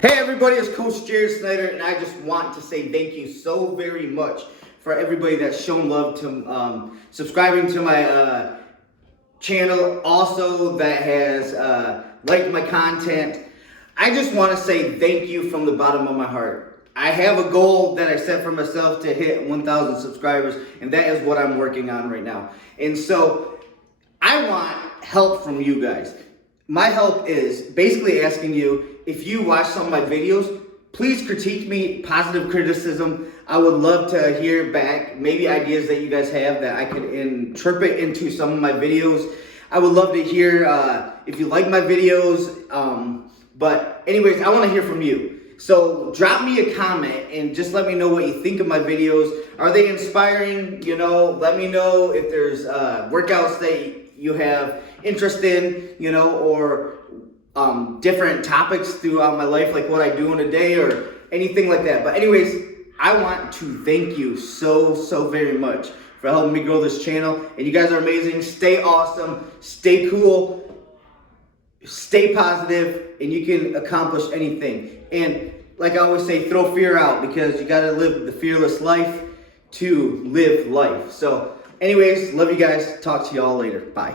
Hey everybody, it's Coach Jared Snyder, and I just want to say thank you so very much for everybody that's shown love to subscribing to my channel, also that has liked my content. I just want to say thank you from the bottom of my heart. I have a goal that I set for myself to hit 1,000 subscribers, and that is what I'm working on right now. And so I want help from you guys. My help is basically asking you, if you watch some of my videos, please critique me, positive criticism. I would love to hear back, maybe ideas that you guys have that I could interpret into some of my videos. I would love to hear if you like my videos. But anyways, I want to hear from you. So drop me a comment and just let me know what you think of my videos. Are they inspiring? You know, let me know if there's workouts that you have interest in, you know, or different topics throughout my life, like what I do in a day or anything like that. But anyways, I want to thank you so very much for helping me grow this channel. And you guys are amazing. Stay awesome, stay cool, stay positive, and you can accomplish anything. And like I always say, throw fear out, because you got to live the fearless life to live life. So anyways, love you guys. Talk to y'all later. Bye.